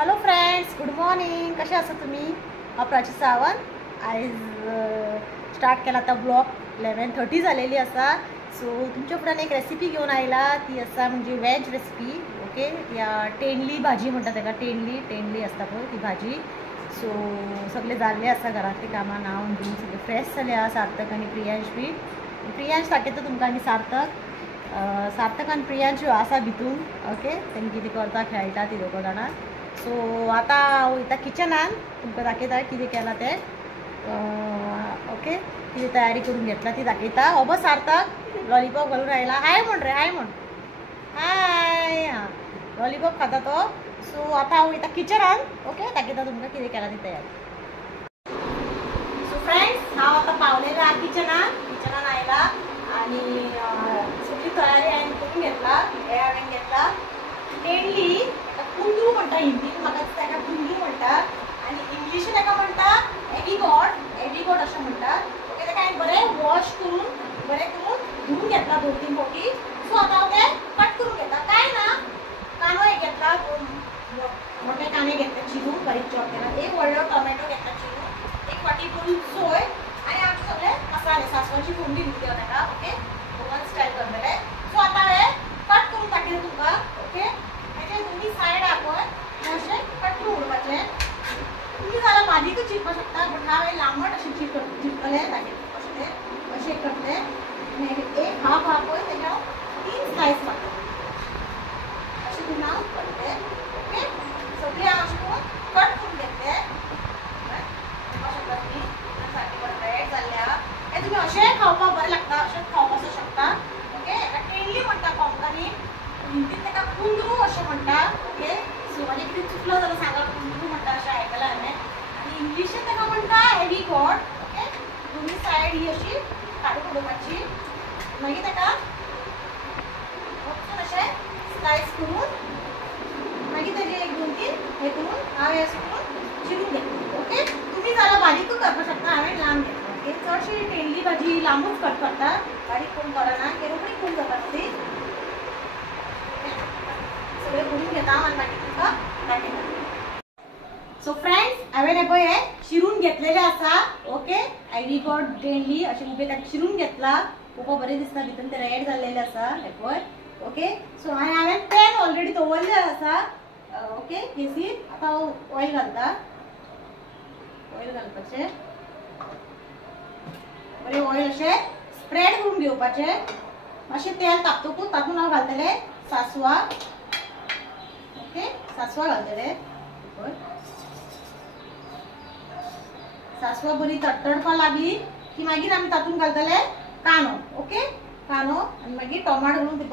Hello friends, good morning. कसे आसा तुम्ही? हांव प्राची सावंत. आयज स्टार्ट केला आता ब्लॉग. 11:30 जालेली आसा. सो तुमच्या फुड्यान एक रेसिपी घेवन आयला. ती आसा म्हणजे वेज रेसिपी. ओके, या तेंडली भाजी म्हणटा ताका. तेंडली आसता पळय ती भाजी. सो सगळे जाल्ले आसा घरांतली कामां न्हांवन धुवन सगळे फ्रेश जाले आसा. सार्थक आनी प्रियांश बी. प्रियांश दाखयता तुमकां आनी सार्थक आनी प्रियांश आसा भितून. ओके, तेमी कितें करता खेळटा ती दोग जाणां. सो आता हांव वयता किचनान. तुमकां दाखयता कितें केलां तें. ओके, कितें तयारी करून घेतला ती दाखयता. हो बस सार्थक लॉलीपॉप घालून आयला. हाय म्हण रे, हाय म्हण. हाय. हां, लॉलीपॉप खाता तो. सो आता हांव वयता किचनान. ओके, दाखयता तुमकां कितें केलां ती तयारी. सो फ्रेंड्स, हांव आतां पावलेलो आहा किचनान आयला आनी सगळी तयारी हांवें करून घेतला. हे हांवें घेतला तेंडली. कुंदरू म्हणटा हिंदीन, म्हाका ताका कुंदरू म्हणटा आनी इंग्लिशीन ताका म्हणटा एडिगॉट अशें म्हणटा. ओके, ताका हांवें बरें वॉश करून धुवून घेतला 2-3 फावटी. सो आतां हांव तें कट करून घेता. काय ना, कांदो एक घेतला, 2 मोठे कांदे घेतले चिरून, बारीक चॉप केला. एक व्हडलो टोमॅटो घेतला चिरून, 1 वाटी भरून सोय आनी आमचे सगळे मसाले, सासवाची फोडणी दिली ताका. ओके, गोवन स्टायल करतले. सो आतां हांवें कट करून दाखयलें तुमकां. ओके, दोन्ही सायड आपण असे कट करून उडोवपाचे. तुम्ही जाल्यार बारीकूच चिरपाक शकता, बट हांवें लांबट अशें चिरतले दाखयलें. अशें करतले आनी एक हाफ पळय तेज्या 3 स्लायस काडटले. अशें करून हांव करतलें. ओके, सगळी हांव अशें करून कट करून घेतले. करपाक शकता तुमी. सारकें बरें रेड जाल्ले आहा. हे तुमी अशें खावपाक बरें लागता, अशें खावपाक शकता. ओके, हेका तेंडली म्हणटा कोंकणी. हिंदीन ताका कुंदरू अशें म्हणटा. ओके, सो म्हणजे कितें चुकलो जाल्यार सांगा. कुंदरू म्हणटा अशें आयकलां हांवें. आनी इंग्लिशीन ताका म्हणटा एडिगॉट. ओके, दोन्ही सायड ही अशी काडून उडोवपाची. मागीर ताका वचून अशें स्लायस करून मागीर ताजे 1-2-3 हे करून हांवें अशें करून चिरून घेतली. ओके, तुमी जाल्यार बारीकूय करपाक शकता. हांवें लांब घेतला. ओके, चडशी तेंडली भाजी लांबूच कट करता, बारीक कोण करना. रोखडी करून जाता ती. सगळे करून घेता आनी मागीर तुमकां दाखयता. सो फ्रेंड्स, हांवें हे पळय हे चिरून घेतलेले आसा. ओके, एडिगॉट तेंडली अशें उबे ताका चिरून घेतला. खूब बरें दिसता. भितून ते रेड जाल्लेले आसा हे पळय. ओके, सो हांवें पॅन ऑलरेडी दवरलेले आसा. ओके, केसी आतां ऑयल घालता. ऑयल घालपाचें, बरें ऑयल अशें स्प्रेड करून घेवपाचें. मातशें तेल तापतकूच तातूंत हांव घालतलें सासवा. ओके, सासवा घालतले. सासवा बरी तडतडपा लागली की मागीर आमी तातूंत घालतले कांदो. ओके, कांदो आनी मागीर टोमाट घालून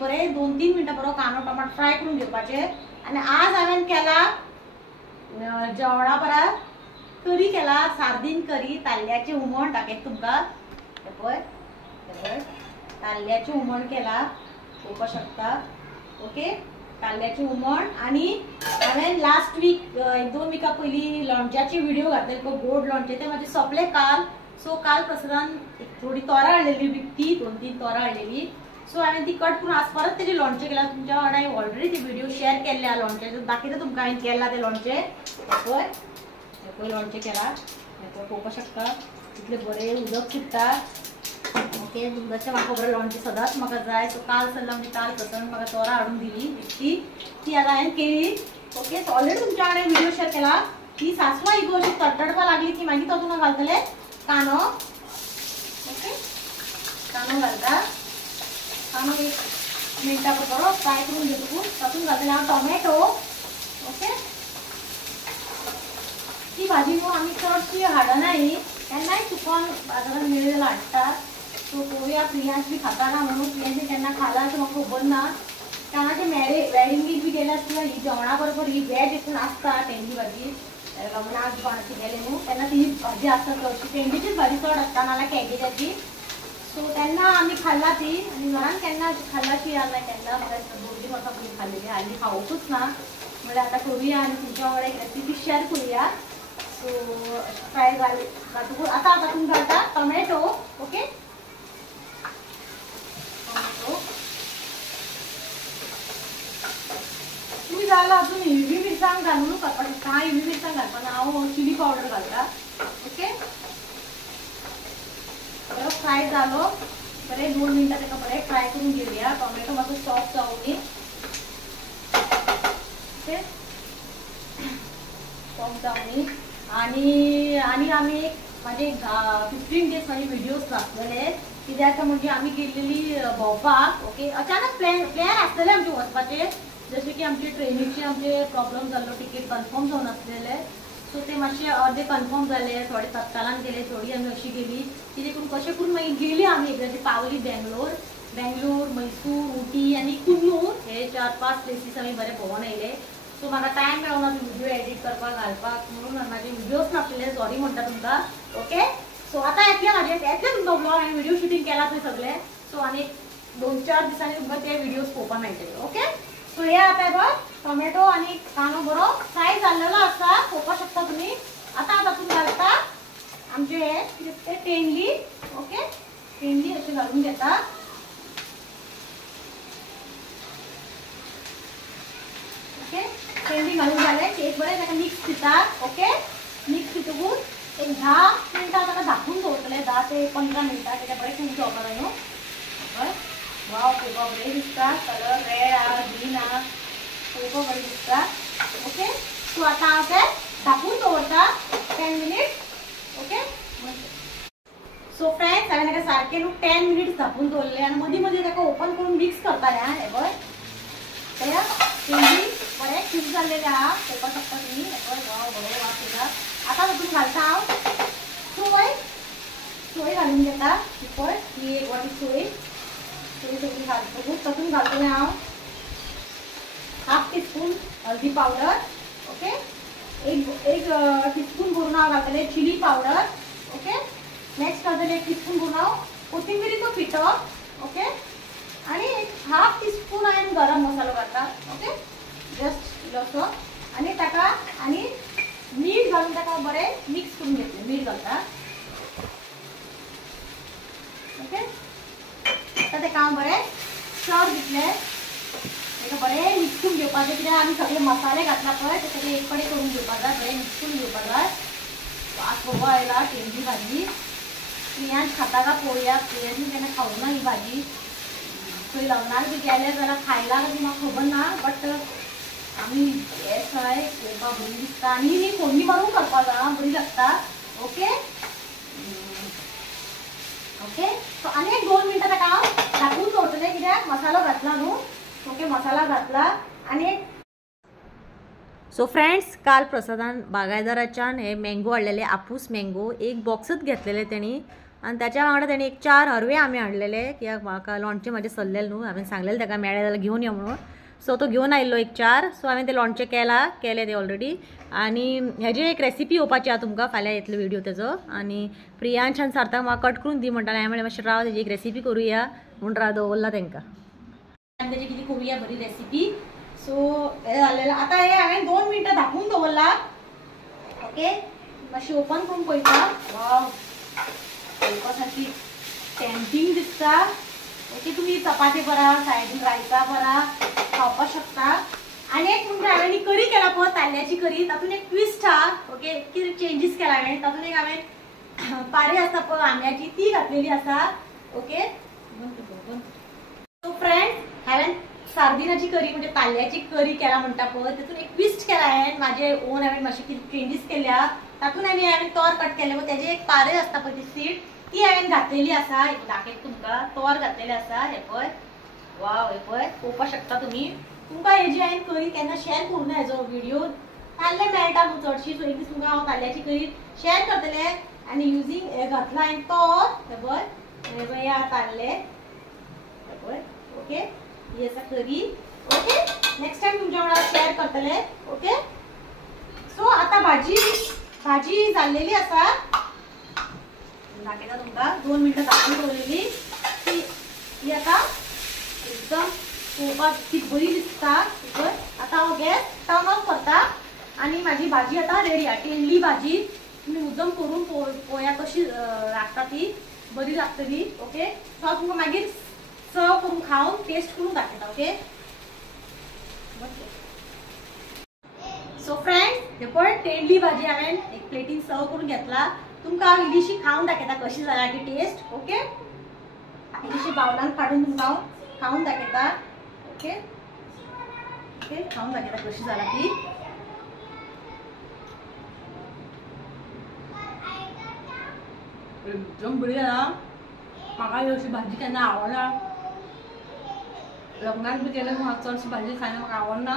बरें 2-3 मिनटां बरो कांदो टोमाट फ्राय करून घेवपाचे. आनी आज हांवें केला जेवणा बरा करी केला, सार्दीन करी. ताल्ल्याचें हुमण दाखयता तुमकां. हे पळय ताल्ल्याचें हुमण केला, पळोवपाक शकता. ओके, ताल्ल्याचें हुमण. आनी हांवें लास्ट वीक 1-2 विका पयलीं लोणच्याचे व्हिडिओ घातले, गोड लोणचे. ते म्हाजे सोंपले काल. सो काल प्रसादान थोडी तोरां हाडलेली विकती, 2-3 तोरां हाडलेली. सो हांवें ती कट करून आज परत तेजे लोणचें केलां. तुमच्या वांगडा हांवें ऑलरेडी ती व्हिडिओ शेअर केल्ले आहा लोणचें. दाखयता तुमकां हांवें केलां तें लोणचें. हे पळय लोणचें केलां. हे पळय पळोवपाक शकता. इतलें बरें उदक सुट्टा. ओके, दुदाचें म्हाका बरें लोणचें सदांच म्हाका जाय. सो काल चल्ला म्हणजे काल प्रसन्न म्हाका तोरां हाडून दिली विकती. ती आतां हांवें केली. ओके, सो ऑलरेडी तुमच्या वांगडा व्हिडिओ शेअर केला. ती सासवा ही अशी तडतडपा लागली की मागीर तातूंत घालतले कांदो. ओके, कांदो घालता. कांदो 1 मिनटां बरो फ्राय करून घेतकूच तातूंत घालतले हांव टोमॅटो. ओके, ती भाजी न्हू आमी चडशी हाडनाय, केन्नाय चुकोन बाजारांत मेळ्ळी जाल्यार हाडटा. सो पळोवया प्रियांश बी खाता ना म्हणून. प्रियांश केन्ना खाला तर म्हाका खबर ना. केन्नाचे वेडिंगेक बी गेल्यार किंवां ही जेवणा बरोबर ही वेज हितून आसता तेंडली भाजी. लग्नाक कोणाची गेले न्हू तेन्ना ती भाजी आसता चडशी. तेंडलीचीच भाजी चड आसता, नाल्यार कॅबेजाची. सो तेन्ना आमी खाल्ला ती. आनी घरान केन्ना खाल्लाची याद ना. केन्ना म्हाका 2-3 वर्सां पयलीं खाल्लेली, हालीं खावपूच ना. म्हणल्यार आतां करुया आनी तुमच्या वांगडा एक रेसिपी शेअर करुया. सो फ्राय घालतकूच आतां तातूंत घालता टोमॅटो. ओके, टोमॅटो तुम्ही जायला अजून हिरवी मिरसांग घालून हांव चिली पावडर घालता. ओके बरो फ्राय जालो. बरें 2 मिनटां ताका बरें फ्राय करून घेवया. टोमॅटो मातसो सॉफ्ट जावं दी. ओके सॉफ्ट जावं दी. आणि आमी माझे 15 डेज माझे व्हिडिओज घातलेले कित्याक म्हणजे आमी गेल्लेली भोंवपाक. ओके अचानक प्लॅन आसलेले आमचे वचपाचे. जशें की आमचे ट्रेनीचे आमचे प्रॉब्लम जाल्लो. टिकेट कन्फर्म जावन आसलेले. सो ते मातशे अर्दे कन्फर्म जाले. थोडे तत्कालान गेले. थोडी आमी अशी गेली कितें करून कशें करून मागीर गेली आमी एकदांची पावली बेंगलोर मैसूर उटी आनी कुन्नूर हे 4-5 प्लेसीस आमी बरे भोंवून येयले. सो म्हाका टायम मेळना व्हिडिओ एडिट करपाक घालपाक म्हणून म्हाजे व्हिडिओज नासलेले. सॉरी म्हणटा तुमकां. ओके सो आतां येतले तुमचो ब्लॉग हांवें व्हिडिओ शूटिंग केला थंय सगळे. सो आनी 2-4 दिसांनी तुमकां ते व्हिडिओज पळोवपाक मेळटले. ओके सो हे आता बघ टोमॅटो आणि कांदो बरो फ्राय जाल्लेलो आसा. पळोवपाक शकता तुमी. आता तातूंत घालता आमचे हे तेंडली. ओके तेंडली अशी घालून घेता. ओके तेंडली घालून जाले की एक बरें ताका मिक्स दिता. ओके मिक्स दितकूच एक 10 मिनटां ताका धाकून दवरतले. 10 ते 15 मिनटां कित्याक बरें खूब जावपाक जाय न्हू. वाव पळोवपाक बरें दिसता. कलर रेड आहा ग्रीन आहा पळोवपाक बरें दिसता. ओके सो आतां हांव तें धाकून दवरता 10 मिनिट्स. ओके सो फ्रेंड्स हांवें ताका सारकें न्हू 10 मिनिट्स धाकून दवरले आनी मदीं मदीं ताका ओपन करून मिक्स करतालें. हां हे पळय तेंडली बरें खूब जाल्लेलें आहा. पळोवपाक शकता तुमी. हे पळय वाव बरो वास येता. आतां तातूंत घालता हांव सोय घालून घेता. ही पळय ही एक वाटी सोय सगळी घालतो. तातूंत घालतलें हांव 1/2 टीस्पून हळदी पावडर. ओके एक टीस्पून भरून हांव घालतलें चिली पावडर. ओके नेक्स्ट घालतलें 1 टीस्पून भरून हांव कोथिंबिरीचो पिठो. ओके आनी 1/2 टीस्पून हांवें गरम मसालो घातला. ओके जस्ट इल्लोसो आनी ताका आनी मीठ घालून ताका बरें मिक्स करून घेतलें. मीठ घालता. ओके आता ताका हांव बरें सर्व दितलें. ताका बरें मिक्स करून घेवपाचें कित्याक आमी सगळे मसाले घातला पळय ते सगळे एक कडेन करून घेवपाक जाय. बरें मिक्स करून घेवपाक जाय. वास बरो आयला. तेंडली भाजी प्रियांश खाता का पळोवया. प्रियांशेन केन्ना खावूंक ना ही भाजी. खंय लग्नाक बी गेले जाल्यार खायला बी म्हाका खबर ना बट आमी हे खंय पळोवपाक बरी दिसता. आनी ही फोडणी मारून करपाक जाय. बरी लागता. ओके ओके सो आनी एक 2 मिनटां ताका हांव धाकून दवरतलें कित्याक मसालो घातला न्हू. ओके मसाला घातला आनी सो फ्रेंड्स काल प्रसादान बागायदाराच्यान हे मँगो हाडलेले आपूस मँगो एक बॉक्सच घेतलेले तेणी आनी त्याच्या वांगडा तेणी एक 4 हरवे आमी हाडलेले कित्याक म्हाका लोणचें म्हाजें सरलेलें न्हू. हांवें सांगलेलें ताका मेळ्ळें जाल्यार घेवन यो म्हणून. सो तो घेवन आयिल्लो एक 4. सो हांवें ते लोणचें केलें ते ऑलरेडी. आनी हेजी एक रेसिपी येवपाची आहा तुमकां. फाल्यां येतलो व्हिडिओ तेजो. आनी प्रियांश आनी सार्थक म्हाका कट करून दी म्हणटाले. हांवें म्हणलें मातशें राव तेजी एक रेसिपी करुया म्हूण दवरला तांकां. आनी तेजी कितें करुया बरी रेसिपी. सो हे जालेलें. आतां हे हांवें 2 मिनटां धाकून दवरला. ओके मातशी ओपन करून पळयता. वाव पळोवपा सारकी टेम्पटींग दिसता. ओके तुमी चपाती बरा सायडीन रायता बरा खावपाक शकता. आनी एक तुमकां हांवें ही करी केला पळय ताल्ल्याची करी तातूंत एक ट्विस्ट आहा. ओके कितें चेंजीस केला हांवें. तातूंत एक हांवें पारी आसता पळय आंब्याची ती घातलेली आसा. ओके सो फ्रेंड्स हांवें सार्दिनाची करी म्हणजे ताल्ल्याची करी केला म्हणटा पळय तातूंत एक ट्विस्ट केला हांवें. म्हाजे ओन हांवें मातशें कितें चेंजीस केल्या. तातूंत हांवें तोर कट केले पळय तेजे एक पारे आसता पळय ती सीड ती हांवें घातलेली आसा. दाखयता तुमकां तोर घातलेले आसा. हे पळय वाव हे पळय पळोवपाक शकता तुमी. तुमकां हेजी हांवें करी केन्ना शेअर करूं ना हेजो व्हिडिओ. ताल्ले मेळटा न्हू चडशी. सो एक दीस तुमकां हांव ताल्ल्याची करी शेअर करतलें. आनी युजींग हे घातला हांवें तोर. हे पळय या ताल्ले हे पळय. ओके ही आसा करी. ओके नेक्स्ट टायम तुमच्या वांगडा शेअर करतले. ओके सो आतां भाजी जाल्लेली आसा. दाखयता तुमकां 2 मिनटां धाकून दवरलेली ती आतां एकदम पळोवपाक ती बरी दिसता. आतां हांव गॅस टर्न ऑफ करता आनी म्हाजी भाजी आतां रेडी आहा. तेंडली भाजी तुमी उदम करून पळोवया कशी लागता ती बरी लागतली. ओके सो हांव तुमकां मागीर सर्व करून खावन टेस्ट करून दाखयता. ओके सो फ्रेंड्स हे पण तेंडली भाजी हांवें एक प्लेटीन सर्व करून घेतला. तुमकां हांव इल्लीशी खावन दाखयता कशी जाला ती टेस्ट. ओके, इल्लीशी बावलान काडून तुमकां हांव खावन दाखयता. ओके ओके, खावन दाखयता कशी जाला ती. एकदम बरी जाला. म्हाका अशी भाजी केन्ना आवडना. लग्नाक बी केल्यार म्हाका चडशी भाजी खायला म्हाका आवडना.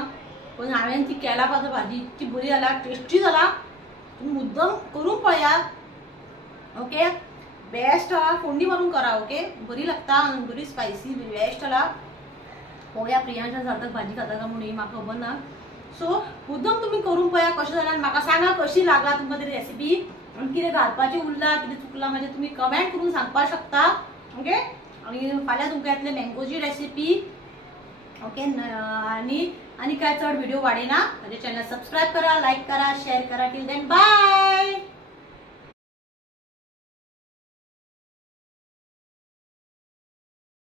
पण हांवें ती केला पासून भाजी इतकी बरी जाला, टेस्टी जाला. तुम्ही मुद्दम करून पळयात. ओके, बेस्ट हा. फोडणी मारून करा. ओके, बरी लागता, बरी स्पायसी, बेस्ट जाला. पळया प्रियांशा सार्थक भाजी खाता का म्हणून म्हाका खबर ना. सो मुद्दम तुम्ही करून पळया कशें जाला आनी म्हाका सांगा कशी लागला तुमकां ती रेसिपी. आनी कितें घालपाचें उरलां कितें चुकलां म्हणजे तुम्ही कमेंट करून सांगपाक शकता. ओके, आनी फाल्यां तुमकां येतले मँगोची रेसिपी. ओके, आणि काय चढ व्हिडिओ वाढेना. माझ्या चॅनल सबस्क्राईब करा, लाईक करा, शेअर करा. Till then bye.